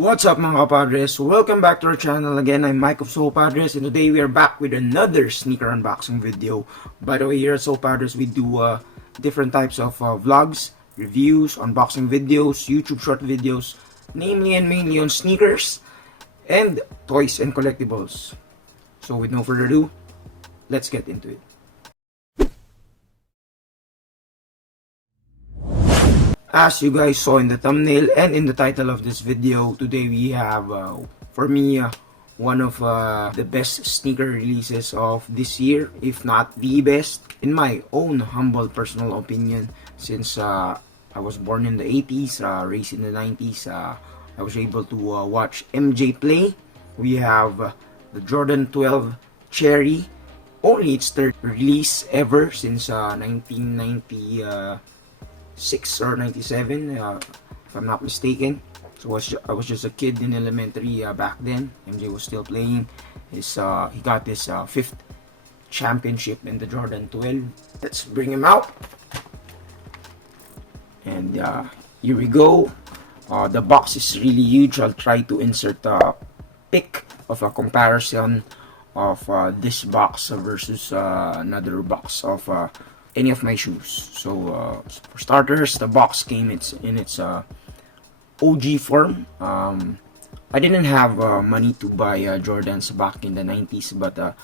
What's up mga Padres? Welcome back to our channel again. I'm Mike of Soul Padres, and today we are back with another sneaker unboxing video. By the way, here at Soul Padres we do different types of vlogs, reviews, unboxing videos, YouTube short videos, namely and mainly on sneakers and toys and collectibles. So with no further ado, let's get into it. As you guys saw in the thumbnail and in the title of this video, today we have, for me, one of the best sneaker releases of this year, if not the best, in my own humble personal opinion. Since I was born in the 80s, raised in the 90s, I was able to watch MJ play. We have the Jordan 12 Cherry, only its third release ever since 1990. 6 or 97, if I'm not mistaken. So I was just a kid in elementary back then. MJ was still playing. He got his fifth championship in the Jordan 12. Let's bring him out. And here we go. The box is really huge. I'll try to insert a pic of a comparison of this box versus another box of any of my shoes. So for starters, the box came in its OG form. I didn't have money to buy Jordans back in the 90s, but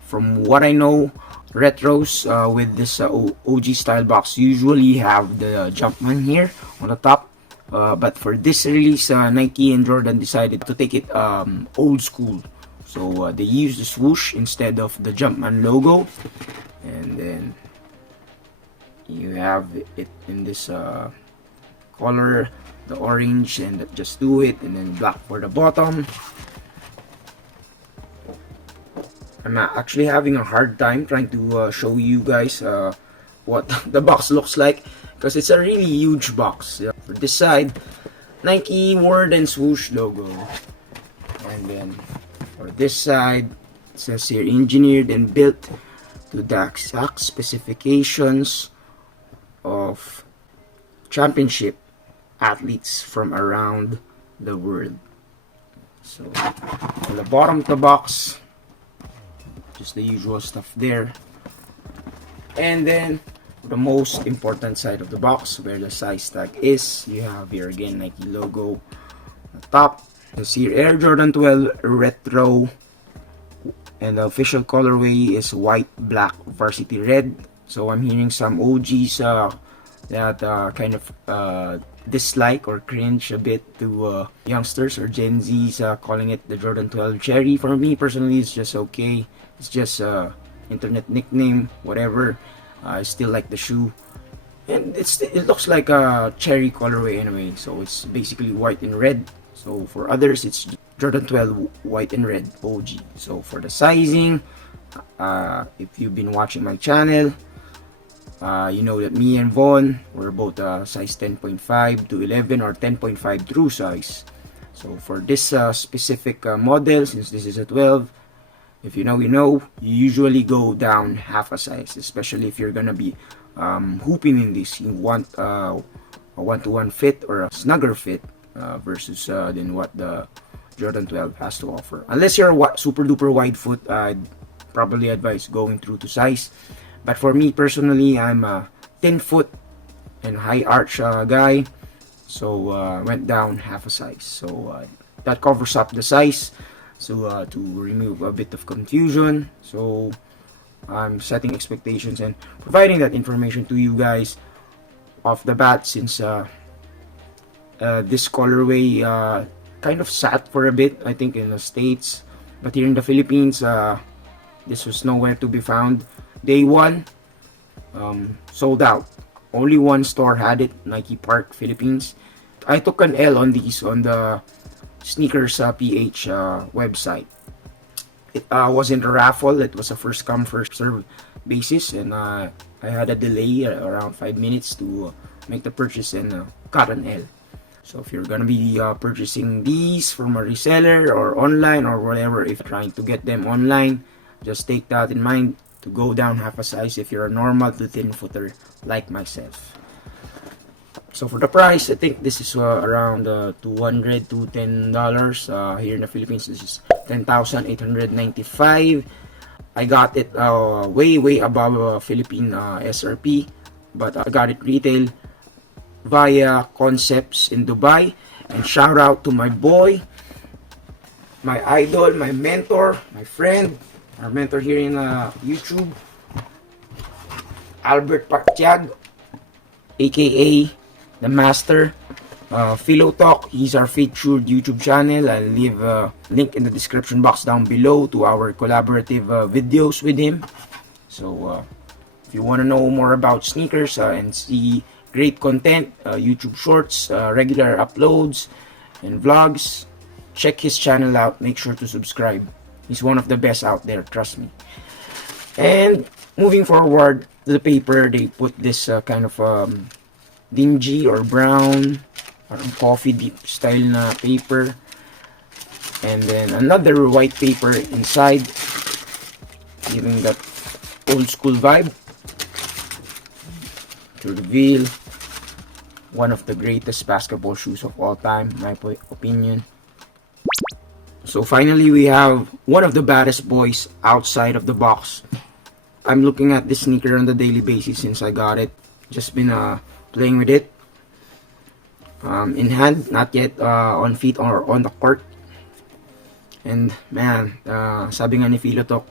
from what I know, retros with this OG style box usually have the Jumpman here on the top. But for this release, Nike and Jordan decided to take it old school. So they used the swoosh instead of the Jumpman logo, and then you have it in this color, the orange, and just do it, and then black for the bottom. I'm actually having a hard time trying to show you guys what the box looks like, because it's a really huge box. For this side, Nike word and swoosh logo, and then for this side, it says here engineered and built to the exact specifications of championship athletes from around the world. So on the bottom of the box, just the usual stuff there, and then the most important side of the box, where the size tag is, you have here again Nike logo on the top. You see Air Jordan 12 Retro, and the official colorway is white, black, varsity red. So I'm hearing some OGs that kind of dislike or cringe a bit to youngsters or Gen Zs calling it the Jordan 12 Cherry. For me personally, it's just okay. It's just internet nickname, whatever. I still like the shoe, and it looks like a cherry colorway anyway. So it's basically white and red. So for others, it's Jordan 12 white and red OG. So for the sizing, if you've been watching my channel, you know that me and Vaughn were both size 10.5 to 11 or 10.5 true size. So for this specific model, since this is a 12, if you know, you know, you usually go down half a size, especially if you're gonna be hooping in this. You want a one-to-one fit or a snugger fit versus than what the Jordan 12 has to offer. Unless you're a super duper wide foot, I'd probably advise going through to size. But for me personally, I'm a 10 foot and high arch guy, so went down half a size. So that covers up the size, so to remove a bit of confusion. So I'm setting expectations and providing that information to you guys off the bat, since this colorway kind of sat for a bit, I think, in the States, but here in the Philippines, this was nowhere to be found. Day one, sold out. Only one store had it, Nike Park, Philippines. I took an L on these on the snkrs PH website. It wasn't a raffle, it was a first come first serve basis, and I had a delay around 5 minutes to make the purchase, and got an L. So if you're gonna be purchasing these from a reseller or online or whatever, if you're trying to get them online, just take that in mind, to go down half a size if you're a normal to thin footer like myself. So for the price, I think this is around $200 to $10. Here in the Philippines, this is 10,895. I got it way above Philippine SRP, but I got it retail via Concepts in Dubai. And shout out to my boy, my idol, my mentor, my friend, our mentor here in YouTube, Albert Pactiag, aka the Master. Filotalk, he's our featured YouTube channel. I'll leave a link in the description box down below to our collaborative videos with him. So if you want to know more about sneakers and see great content, YouTube shorts, regular uploads and vlogs, check his channel out. Make sure to subscribe. He's one of the best out there, trust me. And moving forward to the paper, they put this kind of dingy or brown, coffee deep style na paper, and then another white paper inside, giving that old school vibe, to reveal one of the greatest basketball shoes of all time, my opinion. So finally, we have one of the baddest boys outside of the box. I'm looking at this sneaker on the daily basis since I got it. Just been playing with it. In hand, not yet on feet or on the court. And man, sabi nga ni Filotalk,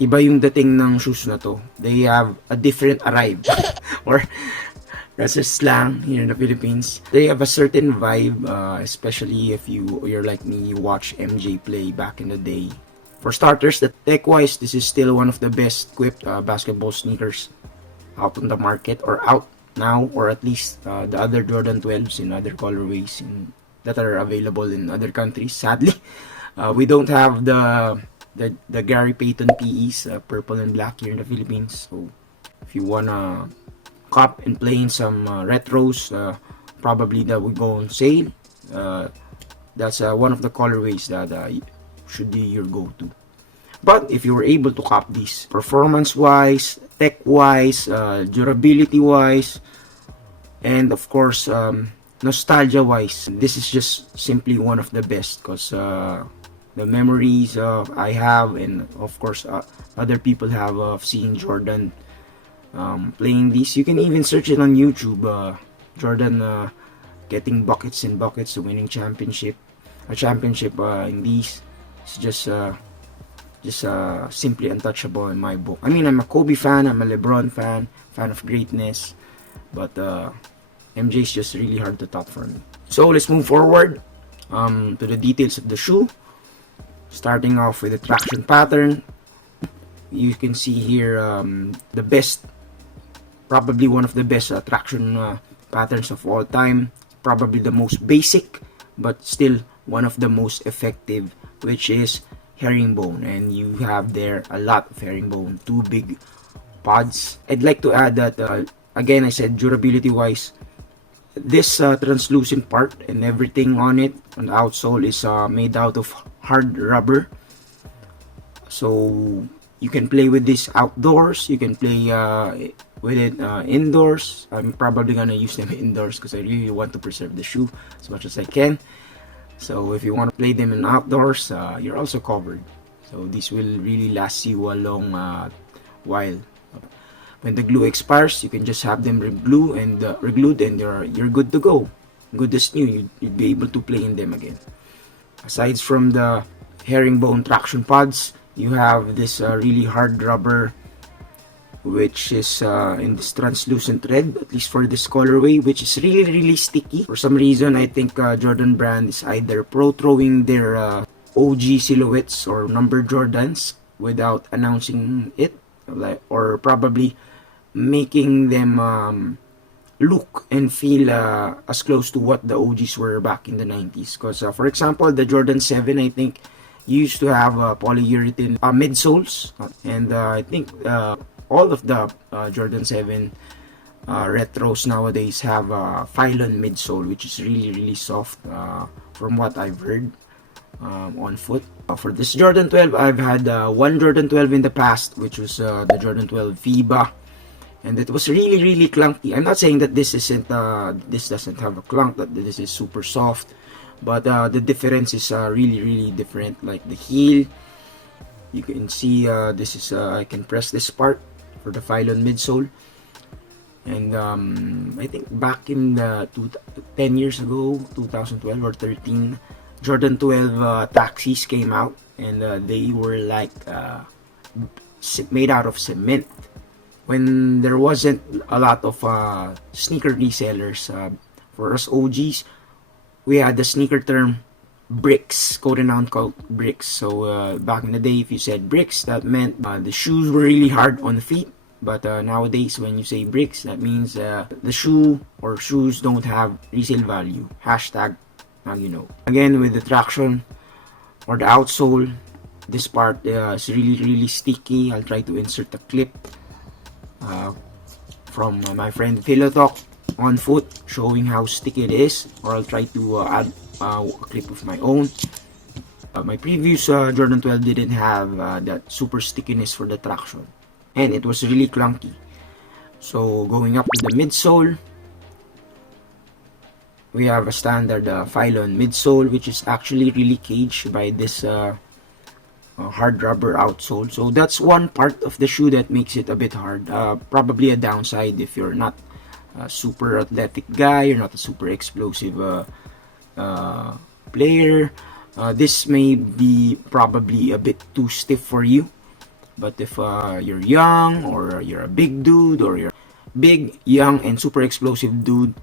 iba yung dating ng shoes na to. They have a different arrive. Or that's a slang here in the Philippines. They have a certain vibe, especially if you're like me, you watch MJ play back in the day. For starters, the tech-wise, this is still one of the best equipped basketball sneakers out on the market, or out now, or at least the other Jordan 12s in other colorways that are available in other countries. Sadly, we don't have the Gary Payton PEs, purple and black, here in the Philippines. So if you wanna cop and play in some retros, probably that would go on sale. That's one of the colorways that should be your go-to. But if you were able to cop these, performance-wise, tech-wise, durability-wise, and of course, nostalgia-wise, this is just simply one of the best, because the memories I have, and of course other people have, of seeing Jordan playing these. You can even search it on YouTube. Jordan getting buckets and buckets, winning a championship in these. It's just simply untouchable in my book. I mean, I'm a Kobe fan, I'm a LeBron fan of greatness, but MJ is just really hard to top for me. So let's move forward to the details of the shoe. Starting off with the traction pattern, you can see here the best, probably one of the best traction patterns of all time. Probably the most basic, but still one of the most effective, which is herringbone. And you have there a lot of herringbone, two big pods. I'd like to add that again, I said durability wise, this translucent part and everything on it, on the outsole, is made out of hard rubber. So you can play with this outdoors, you can play with it indoors. I'm probably gonna use them indoors because I really want to preserve the shoe as much as I can. So if you want to play them in outdoors, you're also covered. So this will really last you a long while. When the glue expires, you can just have them re-glue and re-glued, and you're good to go. Good as new. You'd be able to play in them again. Aside from the herringbone traction pods, you have this really hard rubber, which is in this translucent red, at least for this colorway, which is really sticky. For some reason, I think Jordan brand is either pro-throwing their OG silhouettes or number Jordans without announcing it, or probably making them look and feel as close to what the OGs were back in the 90s. Because for example, the Jordan 7, I think, used to have polyurethane midsoles, and I think all of the Jordan 7 retros nowadays have a Phylon midsole, which is really soft, from what I've heard on foot. For this Jordan 12, I've had one Jordan 12 in the past, which was the Jordan 12 FIBA, and it was really clunky. I'm not saying that this isn't this doesn't have a clunk, that this is super soft, but the difference is really different. Like the heel, you can see this is I can press this part for the Phylon midsole. And I think back in 10 years ago, 2012 or 13, Jordan 12 taxis came out, and they were like made out of cement. When there wasn't a lot of sneaker resellers, for us OGs, we had the sneaker term bricks, code and called bricks. So back in the day, if you said bricks, that meant the shoes were really hard on the feet. But nowadays, when you say bricks, that means the shoe or shoes don't have resale value. Hashtag, now you know. Again, with the traction or the outsole, this part is really sticky. I'll try to insert a clip from my friend Filotalk on foot, showing how sticky it is, or I'll try to add a clip of my own. My previous Jordan 12 didn't have that super stickiness for the traction, and it was really clunky. So going up to the midsole, we have a standard Phylon midsole, which is actually really caged by this hard rubber outsole. So that's one part of the shoe that makes it a bit hard. Probably a downside if you're not a super athletic guy, you're not a super explosive player. This may be probably a bit too stiff for you. But if you're young, or you're a big dude, or you're big, young, and super explosive dude,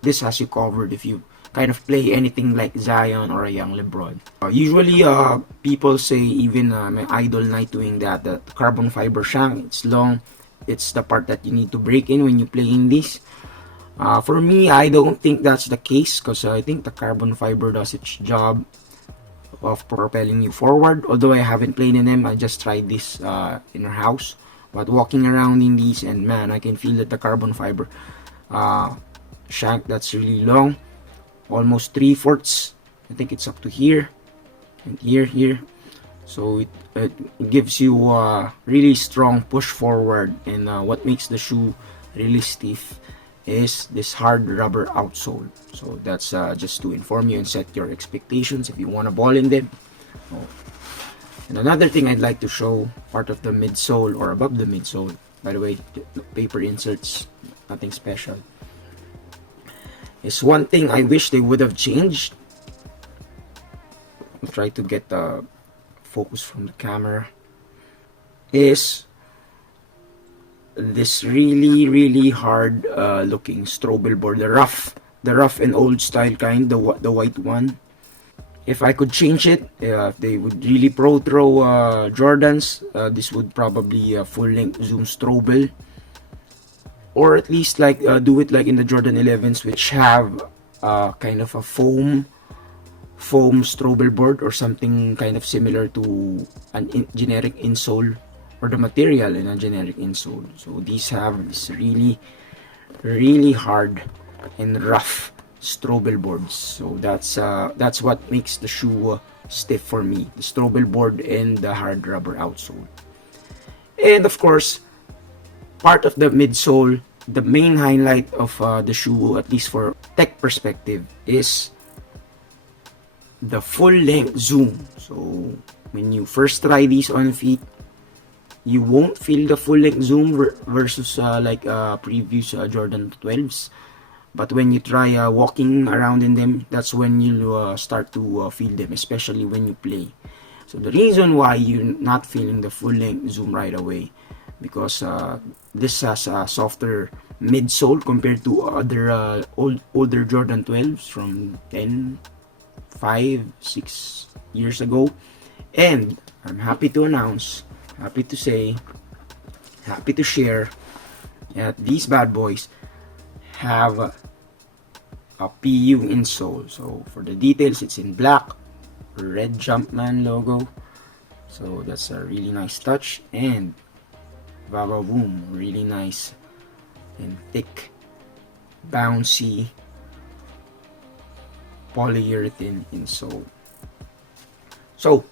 this has you covered if you kind of play anything like Zion or a young LeBron. Usually, people say, even my idol Nightwing, that the carbon fiber shank, it's long. It's the part that you need to break in when you play in this. For me, I don't think that's the case, because I think the carbon fiber does its job of propelling you forward. Although I haven't played in them, I just tried this in our house. But walking around in these, and man, I can feel that the carbon fiber shank, that's really long, almost 3/4. I think it's up to here and here. So it gives you a really strong push forward, and what makes the shoe really stiff is this hard rubber outsole. So that's just to inform you and set your expectations if you want to ball in them. Oh. And another thing I'd like to show, part of the midsole or above the midsole, by the way, paper inserts, nothing special, is one thing I wish they would have changed. I'll try to get the focus from the camera. Is this really hard looking Strobel board, the rough and old style kind, the white one. If I could change it, if they would really pro throw Jordans, this would probably full length zoom Strobel, or at least like do it like in the Jordan 11s, which have kind of a foam Strobel board, or something kind of similar to an generic insole, or the material in a generic insole. So these have this really hard and rough Strobel boards. So that's what makes the shoe stiff for me, the Strobel board and the hard rubber outsole. And of course, part of the midsole, the main highlight of the shoe, at least for tech perspective, is the full length zoom. So when you first try these on feet, you won't feel the full length zoom versus like previous Jordan 12s. But when you try walking around in them, that's when you start to feel them, especially when you play. So the reason why you're not feeling the full length zoom right away, because this has a softer midsole compared to other older Jordan 12s from 10, 5, 6 years ago. And I'm happy to announce, happy to say, happy to share that these bad boys have a PU insole. So for the details, it's in black, red Jumpman logo. So that's a really nice touch, and Vavavoom, really nice and thick, bouncy polyurethane insole. So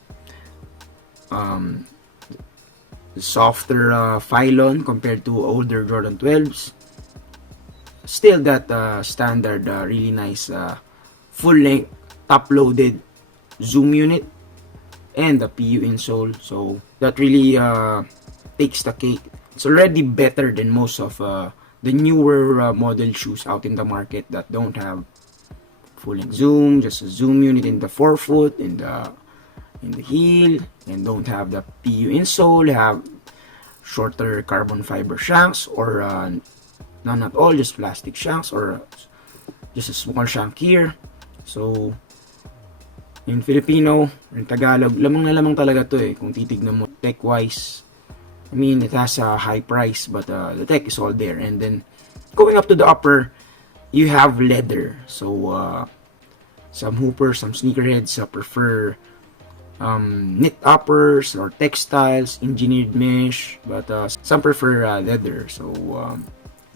softer phylon compared to older Jordan 12s. Still that standard really nice full length top loaded zoom unit and the PU insole, so that really takes the cake. It's already better than most of the newer model shoes out in the market that don't have full length zoom, just a zoom unit in the forefoot, in the heel, and don't have the PU insole, have shorter carbon fiber shanks, or none at all, just plastic shanks, or just a small shank here. So in Filipino, in Tagalog, lamang na lamang talaga to eh. Kung titignan mo tech-wise, I mean, it has a high price, but the tech is all there. And then, going up to the upper, you have leather. So, some hoopers, some sneakerheads prefer knit uppers or textiles, engineered mesh, but some prefer leather. So,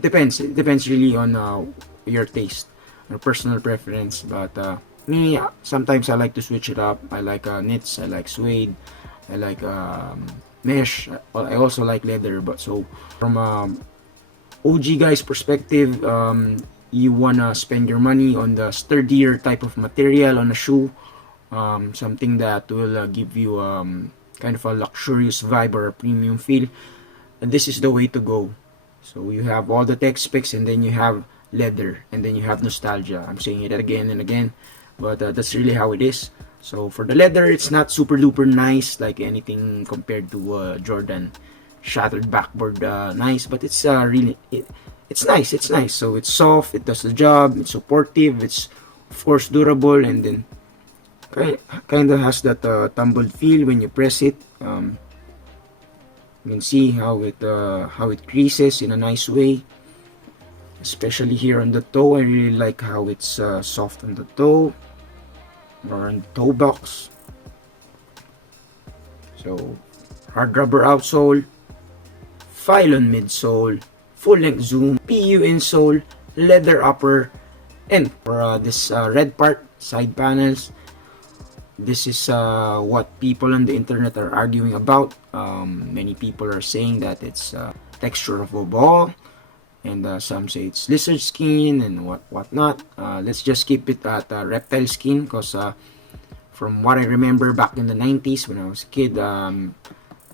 depends. It depends really on your taste or personal preference. But me, sometimes I like to switch it up. I like knits, I like suede, I like mesh. I also like leather. But so from OG guys perspective, you wanna spend your money on the sturdier type of material on a shoe, something that will give you kind of a luxurious vibe or a premium feel, and this is the way to go. So you have all the tech specs, and then you have leather, and then you have nostalgia. I'm saying it again and again, but that's really how it is. So for the leather, it's not super duper nice like anything compared to Jordan shattered backboard nice, but it's really it's nice. It's nice. So it's soft, it does the job, it's supportive, it's of course durable, and then kind of has that tumbled feel when you press it. You can see how it creases in a nice way, especially here on the toe. I really like how it's soft on the toe or on the toe box. So hard rubber outsole, phylon midsole, full length zoom, PU insole, leather upper, and for this red part, side panels, this is what people on the internet are arguing about. Many people are saying that it's texture of a ball, and some say it's lizard skin and whatnot. Let's just keep it at reptile skin, because from what I remember back in the 90s when I was a kid,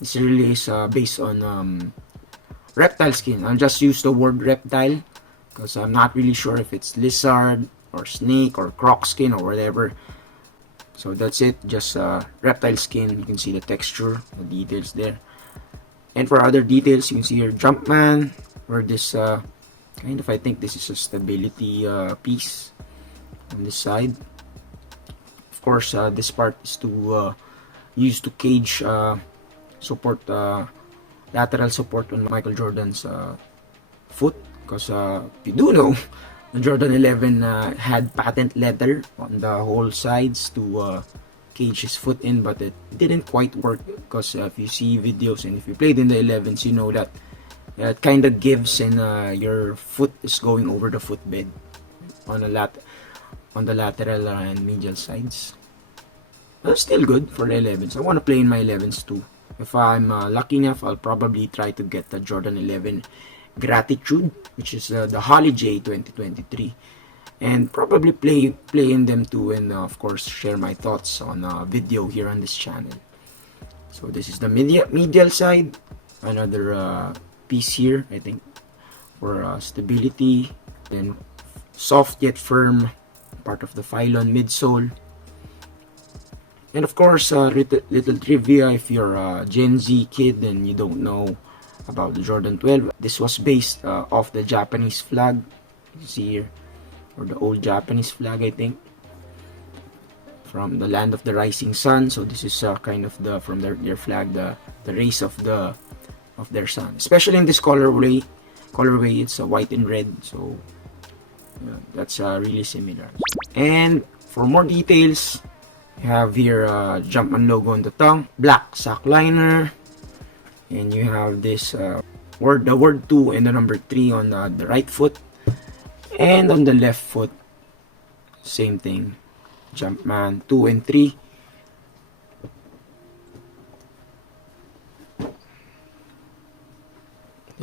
this really is based on reptile skin. I'll just use the word reptile because I'm not really sure if it's lizard or snake or croc skin or whatever. So that's it, just reptile skin. You can see the texture, the details there. And for other details, you can see your Jumpman, where this kind of, I think this is a stability piece on this side. Of course, this part is to used to cage support, lateral support on Michael Jordan's foot, because if you do know, the Jordan 11 had patent leather on the whole sides to cage his foot in, but it didn't quite work, because if you see videos and if you played in the 11s, you know that it kind of gives, and your foot is going over the footbed on the lateral and medial sides. But still good for the 11s. I want to play in my 11s too. If I'm lucky enough, I'll probably try to get the Jordan 11 Gratitude, which is the Holly J 2023, and probably play in them too, and of course share my thoughts on a video here on this channel. So this is the medial side, another piece here, I think, for stability. Then soft yet firm part of the phylon midsole. And of course, little trivia, if you're a Gen Z kid and you don't know about the Jordan 12, this was based off the Japanese flag. You can see here, or the old Japanese flag, I think, from the land of the rising sun. So this is kind of from their flag, the rays of their sun. Especially in this colorway, it's white and red. So that's really similar. And for more details, you have here Jumpman logo on the tongue, black sock liner, and you have this the word 2 and the number 3 on the right foot, and on the left foot, same thing, Jumpman 2 and 3.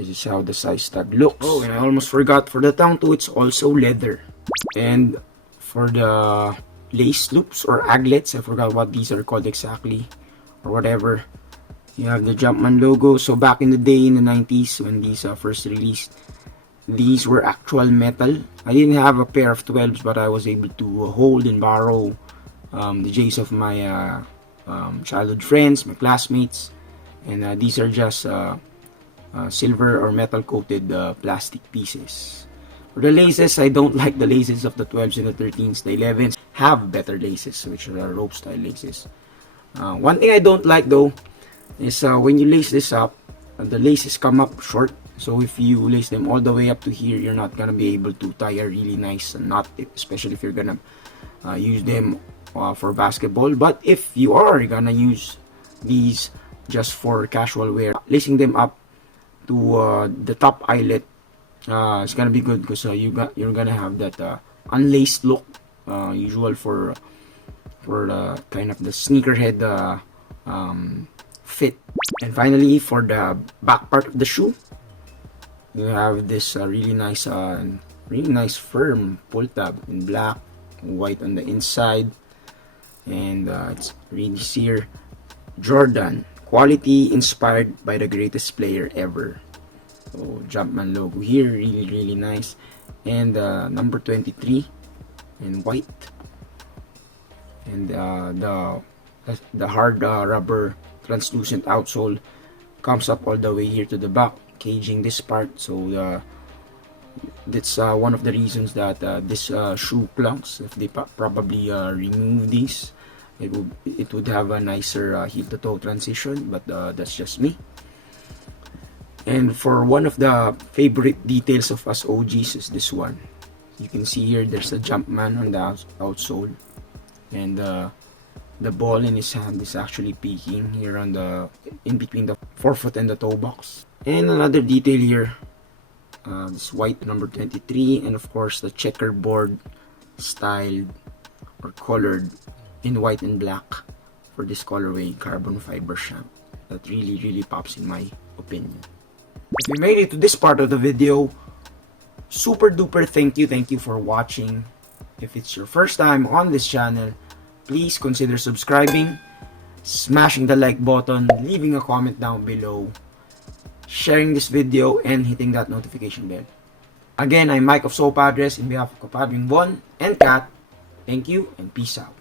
This is how the size tag looks. Oh, and I almost forgot, for the tongue too, it's also leather. And for the lace loops or aglets, I forgot what these are called exactly, or whatever. You have the Jumpman logo. So back in the day, in the 90s, when these first released, these were actual metal. I didn't have a pair of 12s, but I was able to hold and borrow the J's of my childhood friends, my classmates. And these are just silver or metal coated plastic pieces. For the laces, I don't like the laces of the 12s and the 13s. The 11s have better laces, which are rope style laces. One thing I don't like though is when you lace this up, the laces come up short. So if you lace them all the way up to here, you're not gonna be able to tie a really nice knot, especially if you're gonna use them for basketball. But if you are gonna use these just for casual wear, lacing them up to the top eyelet, it's gonna be good, because you're gonna have that unlaced look, usual for the kind of the sneakerhead fit. And finally, for the back part of the shoe, you have this really nice firm pull tab in black, white on the inside, and it's really sheer Jordan quality, inspired by the greatest player ever. So Jumpman logo here, really nice, and number 23 in white, and the hard rubber translucent outsole comes up all the way here to the back, caging this part. So that's one of the reasons that this shoe clunks. If they probably remove these, it would have a nicer heel to toe transition, but that's just me. And for one of the favorite details of us OGs is this one. You can see here there's a Jumpman on the outsole, and the ball in his hand is actually peeking here on in between the forefoot and the toe box. And another detail here, this white number 23, and of course the checkerboard styled or colored in white and black for this colorway carbon fiber shank. That really pops in my opinion. If you made it to this part of the video, super duper thank you for watching. If it's your first time on this channel, please consider subscribing, smashing the like button, leaving a comment down below, sharing this video, and hitting that notification bell. Again, I'm Mike of Padres in behalf of Kapadring Von and Kat. Thank you and peace out.